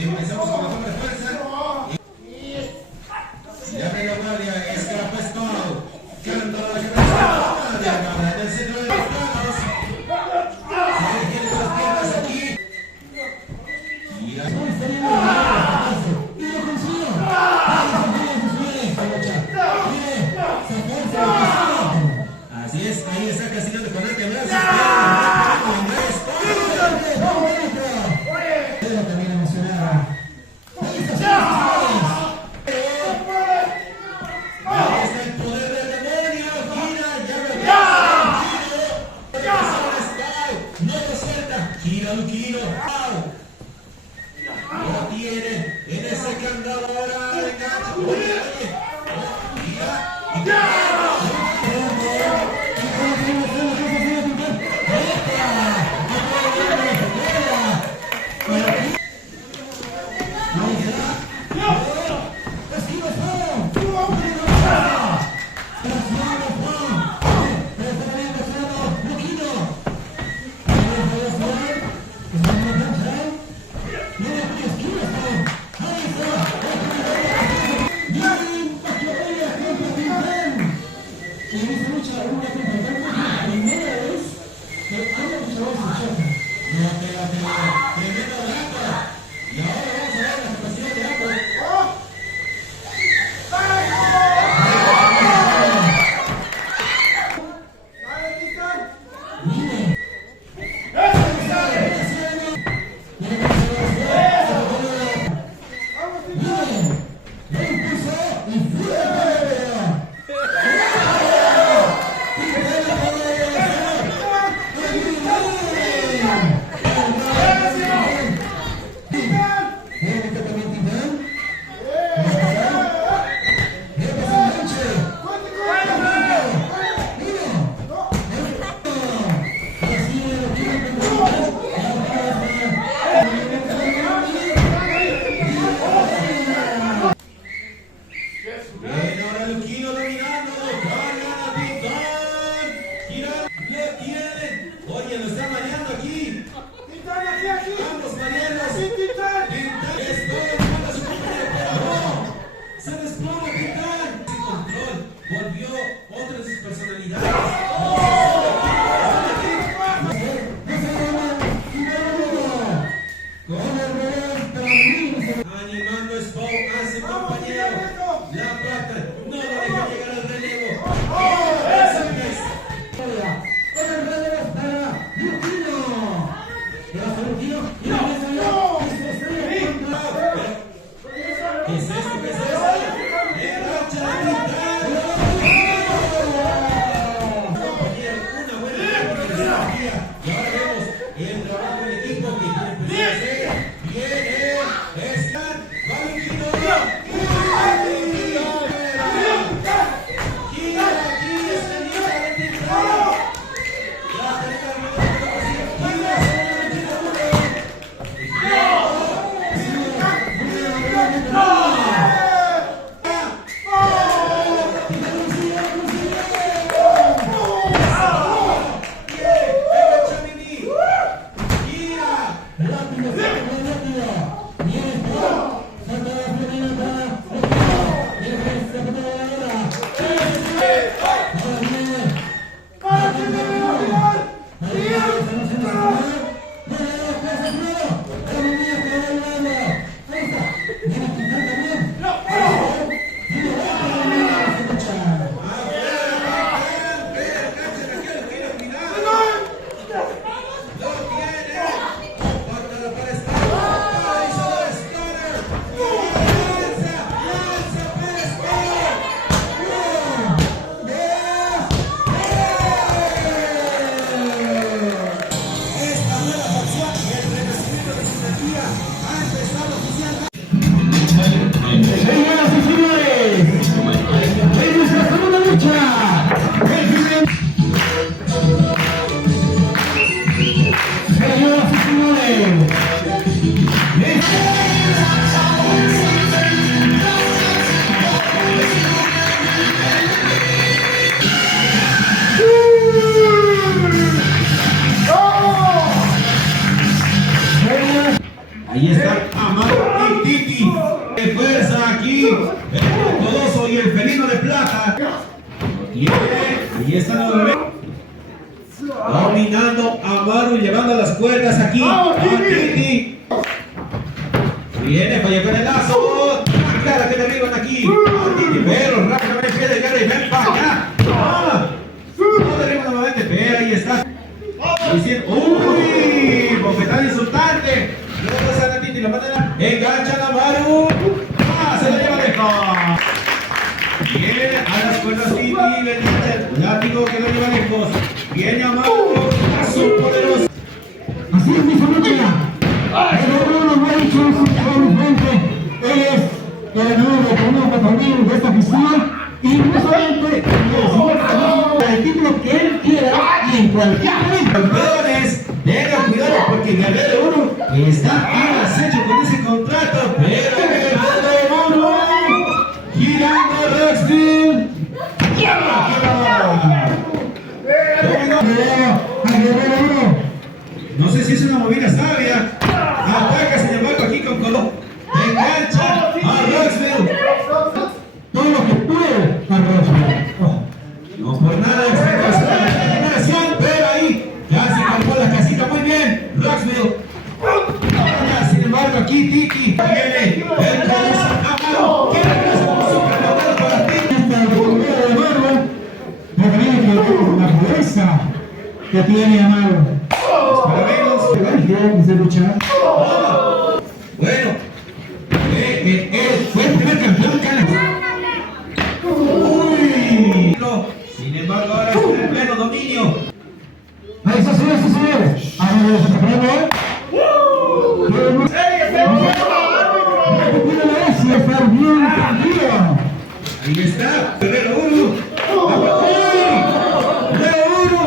Empezamos con la doble fuerza. Y abre la guardia, escapa Skull. Canta la cabeza. En el centro de los planos. Se tiene las piernas aquí. Y la... Así es, ahí está castigando con este brazo. Gira Luquino, lo tiene en ese candado ahora, Señoras y señores, en nuestra segunda lucha, señoras y señores, ahí está Amaro y Titi. De fuerza aquí. El Coloso y el Felino de Plata. Ahí está nuevamente. Dominando a Amaru, llevando las cuerdas aquí. A Titi. Viene, falla con el lazo. Cara que derriban aquí. A Titi, pero rápidamente de cara y ven para allá. No derriban nuevamente, pero ahí está. Uy, bofetada insultante. Luego pasa a Titi, lo matan a... Enganchan a Amaru. Se lo lleva lejos. Viene a las cuerdas Titi. El látigo que lo lleva lejos. Viene Amaru. Su poderoso. así es mi familia. El Bruno me ha dicho simplemente, él es el nuevo torneo patrón de esta oficina y no solamente el título que él quiera y en cualquier momento. Campeones, tengan cuidado porque Guerrero 1 está al acecho con ese contrato, pero Guerrero 1 girando Roxville. No sé si es una movida sabia. Ataca sin embargo aquí con Colón. Engancha a Roxville. Todo lo que puede a Roxville. No por nada explicación de la generación, pero ahí ya se calmó la casita muy bien. Roxville. Sin embargo aquí Titi viene el Coloso Amaro. ¿Qué regresa como supernotado para Titi? Esta oportunidad de Amaro, referente a la fuerza que tiene Amaro. Para menos. De luchar. Bueno, él fue el primer campeón Uy. Sin embargo ahora está en pleno dominio. Ahí está, señores y señores. Ahora lo está poniendo. Ahí está, Guerrero 1. Guerrero 1.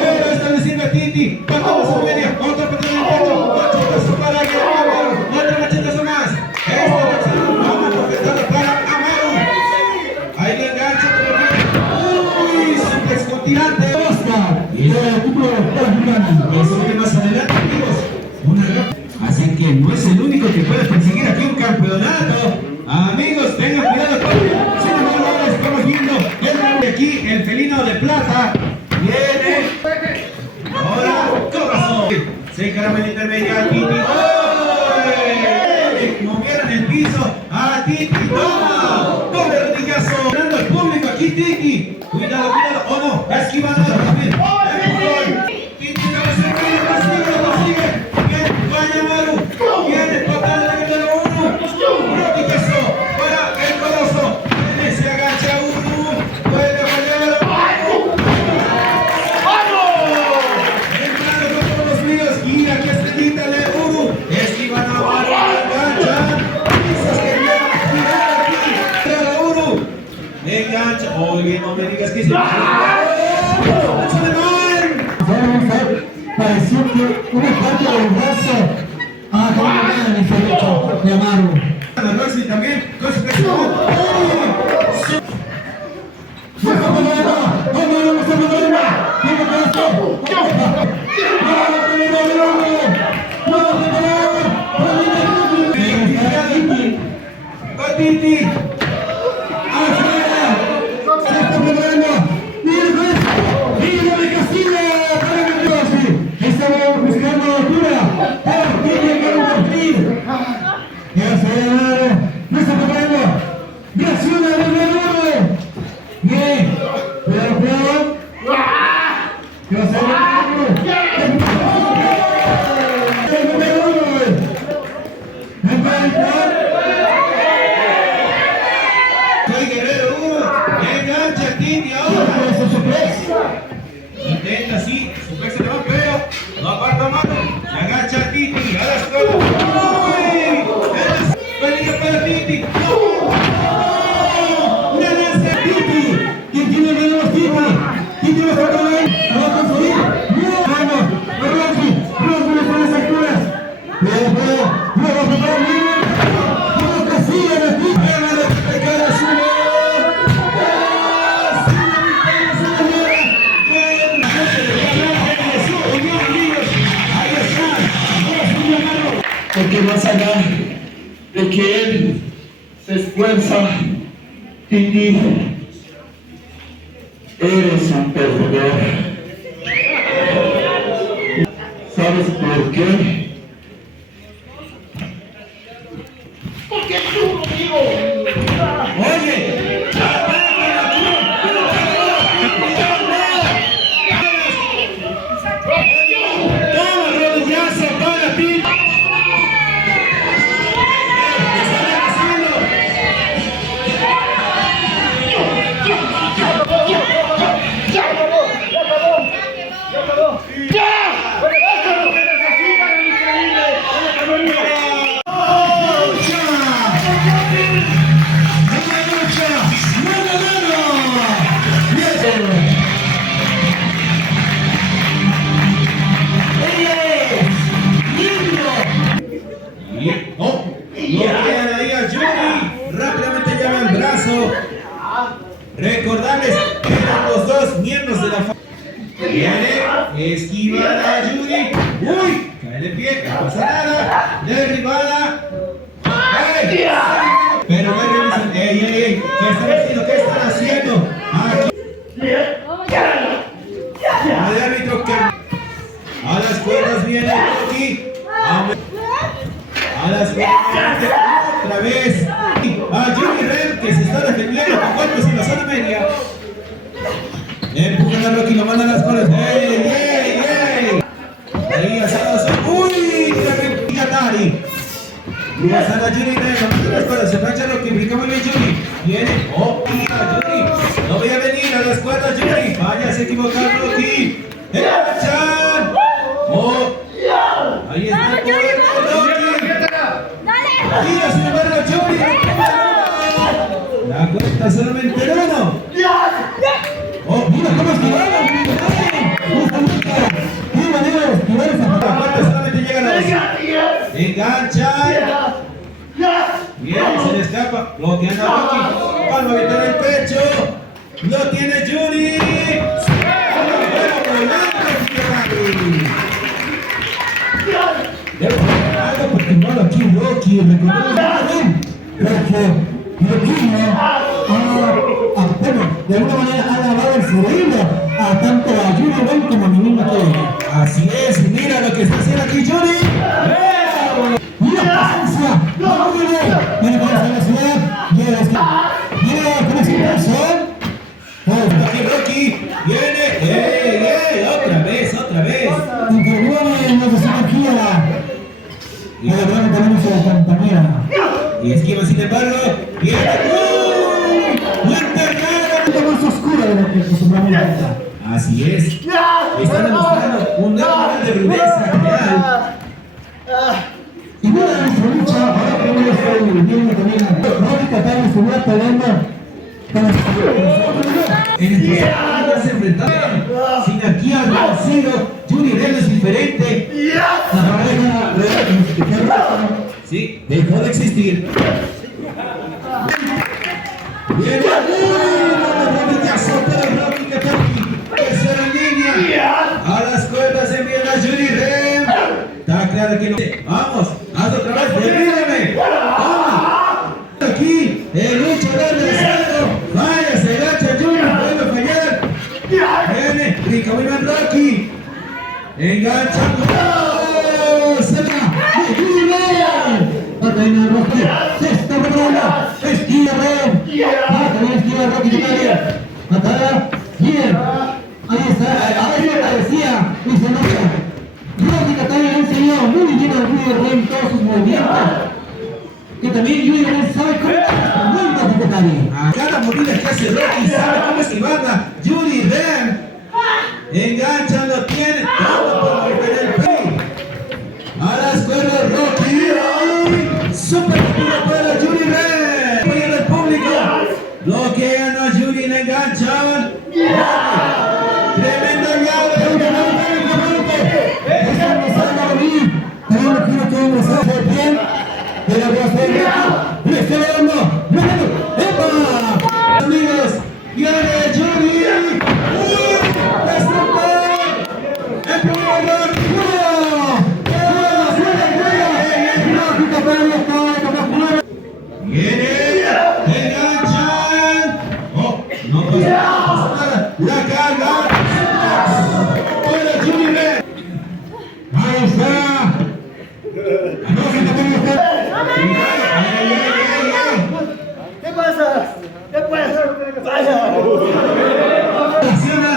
Pero está diciendo a Titi. Vamos a media. Otra patada en el pecho. Machetazo para Guerrero. Otro machetazo más. Vamos a completar para Amaro. Ahí le engancha. Uy, suplex con tirante. Eso viene más adelante, amigos. Una gran... Así que no es el único que puede perseguir aquí un campeonato. Amigos, tengan cuidado con... Sin embargo, ahora estamos viendo el aquí, el Felino de Plata. Viene. Ahora, corazón. Se encarama en la intermedia. Titi. ¡Oh! Movieron el piso. A Titi. ¡Toma! Doble rodillazo. Dando al público aquí, Titi. Cuidado, cuidado. ¡Oh no! Esquivando también. Titi consigue. Bien, vaya Amaru. Viene patada de Guerrero 1. Rodillazo para el Coloso. Se agacha 1. Puede fallar. Entrando con todos los míos. Y aquí está Títale 1. Esquivan a Amaru. Enganchan. Pisos que llevan. Cuidado aquí. Guerrero 1. Engancha. Oye, no me digas que se... Pareció que una parte del brazo a el derecho de Amaro. La Roxy también, con su presión. Titi. Porque más allá de que él se esfuerza en ti, eres un perdedor. ¿Sabes por qué? Porque tú conmigo. Oye, toma rodillazo para ti. Bloquean ahí a Yuri. Rápidamente llama el brazo. Recordarles que eran los dos miembros de la familia. Viene, esquivan a Yuri. Uy, cae de pie, no pasa nada. Derribada. ¡Ey! Pero me revisan. ¡Ey! ¿Qué están haciendo? ¿Qué están haciendo? Aquí. El árbitro que a las cuerdas viene aquí. A las cuerdas otra vez. A Yuri Ren que se está defendiendo con golpes en la zona media. Empujan a Rocky, lo mandan a las cuerdas. ¡Ey! Ahí asados. ¡Uy! Gatari. Y asada Yuri Ren, lo mandan a las cuerdas. Se plancha Rocky, brinca muy bien Yuri. Viene. ¡Oh! Yuri. No voy a venir a las cuerdas Yuri. Vaya, se equivocó Rocky. ¡Enganchan! ¡Oh! Ahí está el poder de Rocky. Mira, sin embargo, Yuri. La cuenta solamente en uno. Oh, mira cómo esquivaron. ¡Qué manera de esquivar esa patada! La cuenta solamente llega a los. Enganchan. Bien, se le escapa. Bloqueando a Rocky. Palma abierta en el pecho. Lo tiene Yuri. Algo porque no lo quiero Rocky, recordemos bien, porque Rocky bueno, de alguna manera ha lavado el cerebro a tanto a Yuri Ren como a mi niño que. Así es, mira lo que está haciendo aquí Yuri. Mira presencia, no muy bien, viene con esa velocidad, viene con esa inversión. Aquí Rocky, viene, otra vez. Interviene, nos decimos aquí a la. Y la verdad que tenemos a la compañera. Y esquiva sin embargo. ¡Viene! ¡La enterrada! Es más oscura de lo que acostumbramos a ver. Así es. Están demostrando un nuevo nivel de rudeza real. Y mira nuestra lucha. Ahora que no estoy viendo también. Rocky Gatari estuvo peleando con las en el pasado se enfrentaron. Sinarquía al vencido. Yuri Ren es diferente. La pareja sí, dejó de existir. Viene una rodillazo para Rocky Gatari. Tercera línea. A las cuerdas envían a Yuri Ren. Está claro que no. Vamos, haz otra vez. Derríbame. Toma. Aquí, el luchador del cerdo. Vaya, se agacha Yuri. Vuelve a fallar. Viene, brinca muy bien Rocky. Engancha. Se va. Yuri Ren. Reina Rocky. Se está preparando. Esquiva Ren. También esquiva Rocky Gatari. Matada. Bien. Ahí está. Ahí aparecía. Y se nota. Rocky Gatari ha enseñado muy bien a Yuri Ren todos sus movimientos. Que también Yuri Ren sabe cómo esquivar a Rocky Gatari. A cada movida que hace Rocky sabe cómo esquivarla. Yuri Ren. Engancha, lo tiene todo por meter el pie. A las cuerdas Rocky. Super tiro para Yuri Ren. Apoyo del público. Bloquean a Yuri, le enganchan. Tremenda llave. Están pasando a mí. Pero no quiero que ingresar el bien de la Guatemala. Le está dando. ¡Epa! Amigos, viene Johnny. ¡Uy! ¡Destructor! ¡El primer lugar! Viene, enganchan. Oh, no pasa nada. La carga. Hola, Jimmy B. Ahí está. No se te puede hacer. ¿Qué pasa? ¿Qué pasa? Vaya. Acciona.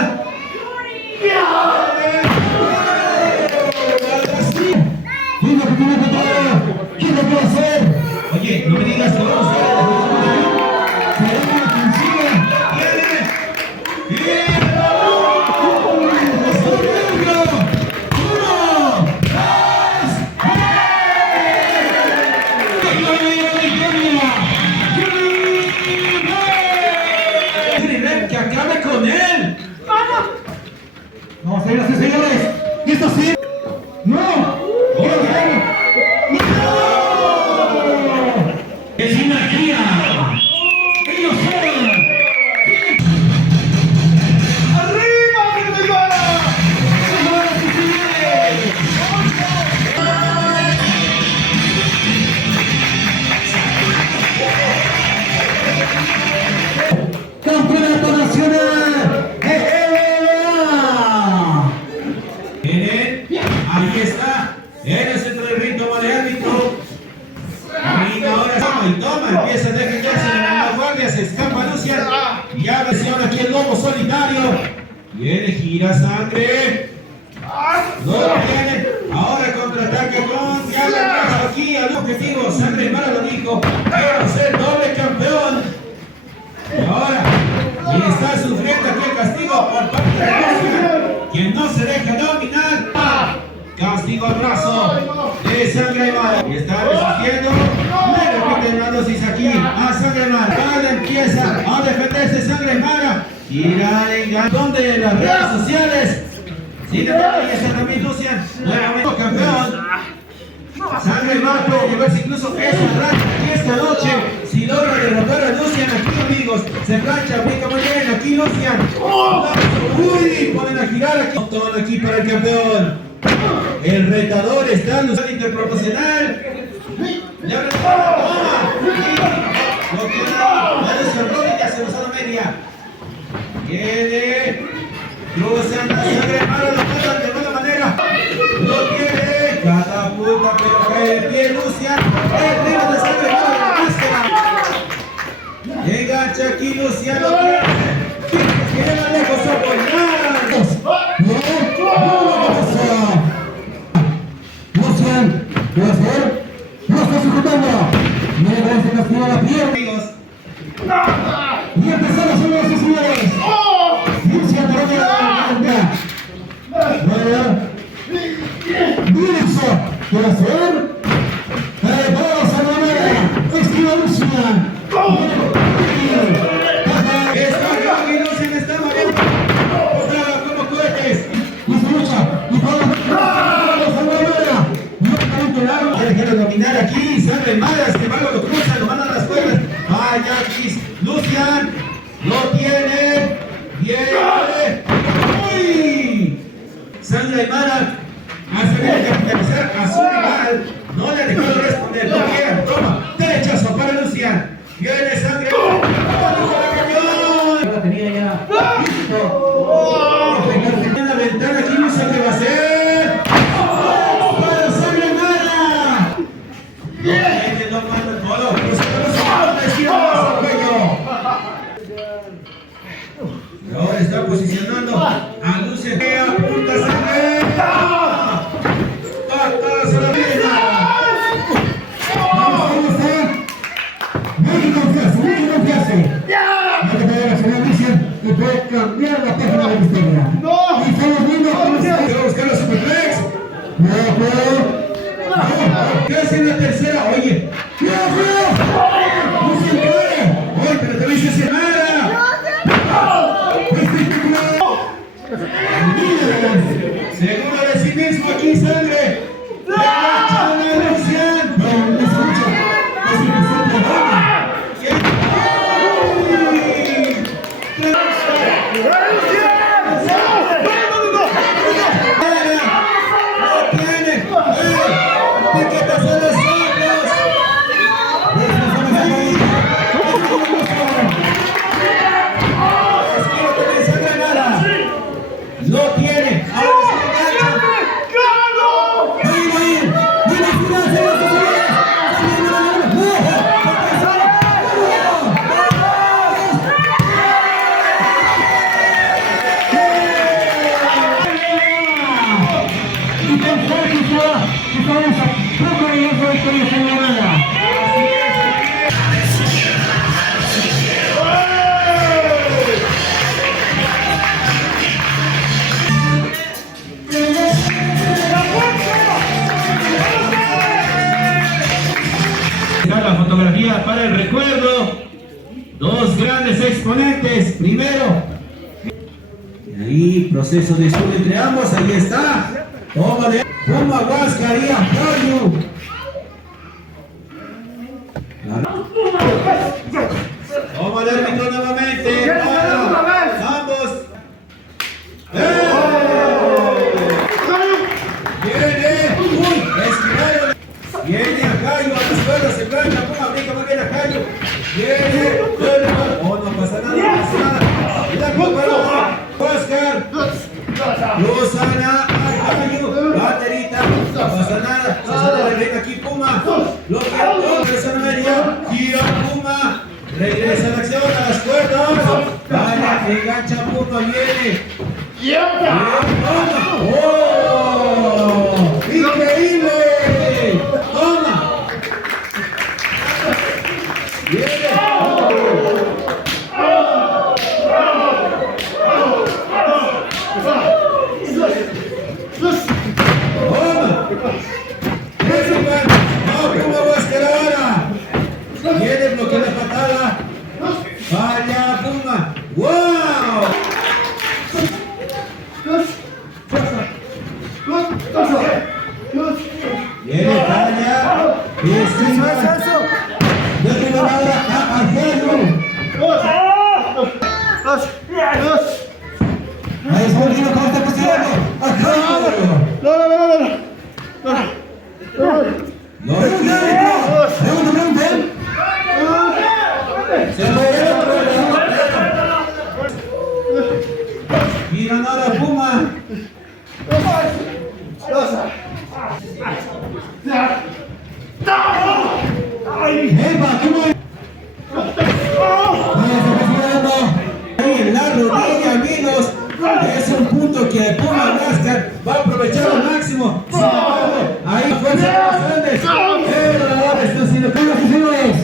¿Quién lo que tiene que hacer? ¿Quién lo puede hacer? Oye, no me digas que vamos a que acabe con él. Vamos a ir así, señores. ¿Y esto sí? ¡No! ¡No! ¡Es energía! ¡Ellos son! ¡Arriba, Vergara! ¡Señoras y señores! ¡Campeonato nacional! Miren, ahí está. En el centro del ring toma de árbitro. Y ahora toma, empieza a defenderse de la guardia, se escapa Lucian. Y a ver si ahora aquí el lobo solitario. Viene, gira sangre. Lo tiene. Ahora contraataca con Diablo aquí al objetivo. Sangre Mara lo dijo. Quiero ser doble campeón. Y ahora, y está sufriendo aquí el castigo por parte de Lucian, quien no se deja dominar. Castigo al brazo de Sangre Mara. Y está resistiendo. Le repiten la dosis aquí a Sangre Mara. Ahora empieza a defenderse Sangre Mara. Gira engaño de las redes sociales. Sin embargo, ahí está también Lucian. Nuevamente campeón. Sangre Mara puede llevarse incluso esa racha aquí esta noche. Si logra derrotar a Lucian aquí, amigos. Se plancha, aplica muy bien. Aquí Lucian. Uy, ponen a girar aquí. Todo aquí para el campeón. El retador está en lucha interproporcional. Le abre la toma. Lo que da rodilla se usó la media. Viene. Cruzan la Sangre Mara, lo matan de buena manera. Lo tiene. Catapulta, pero cae de pie Lucian. El ritmo de Sangre Mara de la máscara. Engancha aquí Lucian. Lo tiene. Quiere más lejos apoyar. Lucian, ¿puede ser? ¡No está sujetando! ¡Mira ese castigo la pierna! Amigos. Y empezamos, señores y señores. Lucian derrota la banda. Wilson, ¿puede ser? Vamos a la manera. Esquiva Lucian. Está aquí Lucian, está mareando. Otra como cohetes. Y se lucha. Y para la Quiere dominar aquí, Sangre Mara, sin embargo lo cruza, lo mandan a las cuerdas. Vaya aquí, Lucian, lo tiene, viene, ¡uy! Sangre Mara hace bien de capitalizar a su rival, no le dejó de responder, bloquea, toma, derechazo para Lucian, viene Sangre Mara, la tenía ya. en la ventana aquí Lucian, ¿qué va a hacer? Ahora está posicionando a Lucian que apunta sangre. Patadas a la mesa. Vamos, ¿cómo está? No hay que confiarse, no hay que confiarse. No hay que pegar a señor Lucian y puede cambiar la página de la historia. Y estamos viendo cómo está. Quiero buscar a Superflex. No puedo. Casi en la tercera. Oye. Lucian cae. Oye, pero te dice Semana. Seguro de sí mismo aquí sangre. La fotografía para el recuerdo. Dos grandes exponentes. Primero. Y ahí, proceso de estudio entre ambos. Ahí está. Toma de Puma Huáscar y Acayo. Toma el árbitro nuevamente. Para ambos. Viene. Uy, esquivado. Viene Acayo a las cuerdas. Se plancha. Puma brinca más bien Acayo. Viene. Oh, no pasa nada. No pasa nada. Y la culpa para Huáscar. Lozana, Acayo, baterita, no pasa nada, se sale la reina aquí Puma, lo que regresa a media, gira Puma, regresa a la acción, a las cuerdas, vaya, engancha Puma, viene, Puma, ¡oh! ¡Increíble! ¡Toma! ¡Viene! Viene, bloquea la patada. Falla Puma. ¡Wow! Viene, falla. Déjenlo ahora a Argelo. Ahí está el giro con esta posición. Argelo. Miran ahora Puma. En la rodilla, amigos, es un punto que Puma Huáscar va a aprovechar al máximo. Sin embargo, ahí fuerza más grandes. Pero ahora está haciendo cambios señores.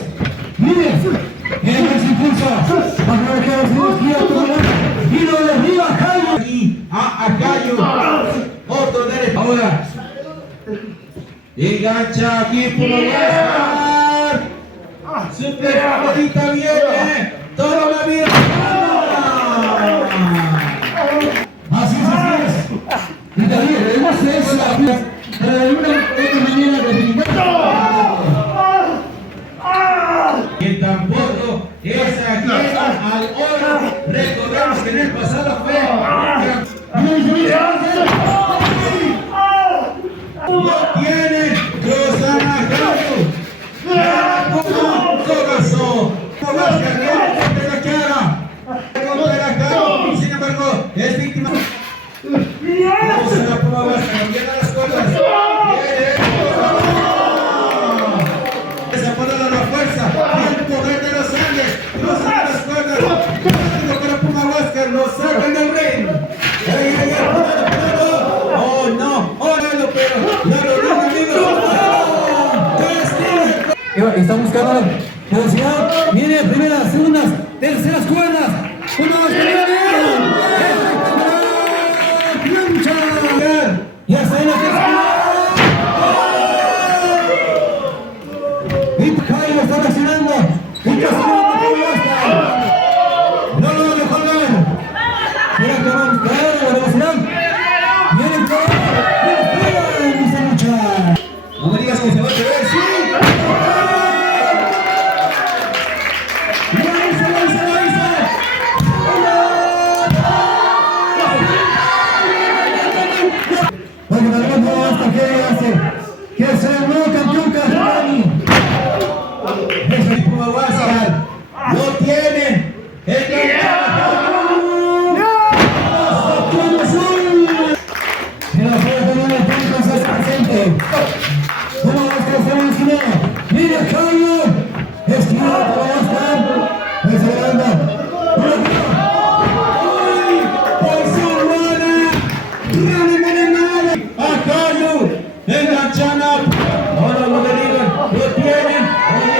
Miren, en el impulso. Bajo el que los y lo de arriba Acayo. Y a Acayo. Otro derecho. Ahora. Engancha aquí Puma Huáscar. Super favorita viene. Todo la vida. Así es. Y también debemos hacer eso para de alguna manera definitiva. Y tampoco es aquí al oro. Recordemos que en el pasado fue. Lo tienen. Lozana Acayo. Corazón. Huáscar de la cara. Recupera Acayo. Sin embargo, es víctima. Vamos a la Puma Huáscar. Viene a las cuerdas. Viene. Esa ponerle la fuerza. Viene el poder de los Andes. Cruzan las cuerdas. Para Puma Huáscar. Lo sacan del ring. Oh no. Oh no, pero la rodilla, amigos. Está buscando velocidad. Viene primeras, segundas, terceras cuerdas. Puma Huáscar ya está en la tercera. Y Acayo está reaccionando. No lo van a colgar. Mira que vamos a caer la velocidad. Viene el caer. Esta lucha. No me digas que se va a quedar. ¡Sí! Que es el nuevo campeón Castlani. El Puma Huáscar lo tiene. El En la fuera también el punto se está presente. Puma Huáscar está en la esquina. Mira Acayo. Esquina Puma Huáscar. Acelerando. Acayo, enganchando. Ahora lo derriban, lo tienen. Oye.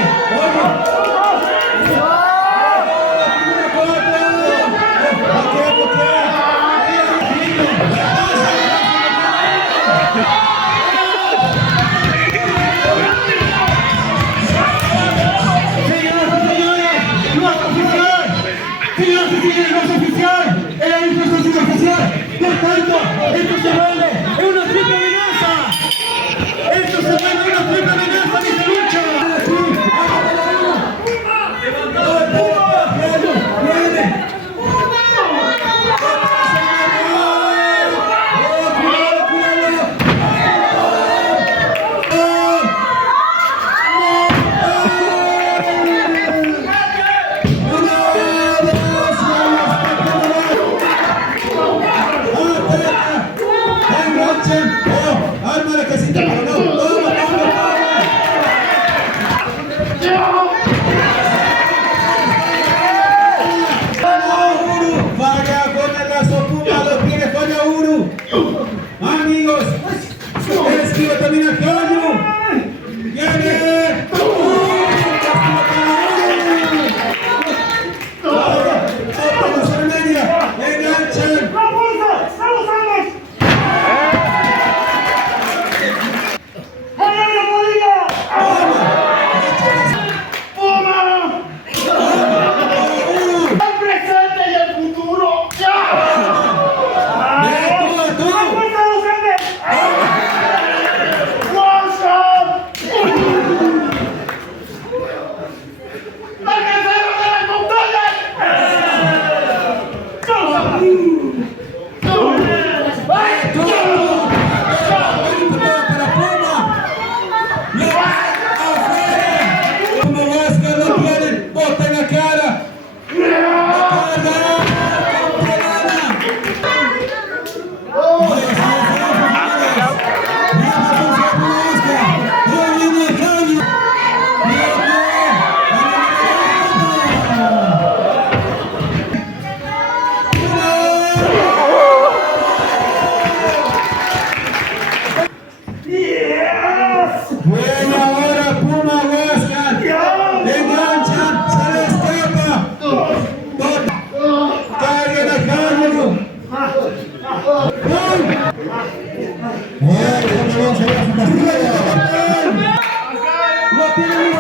tiene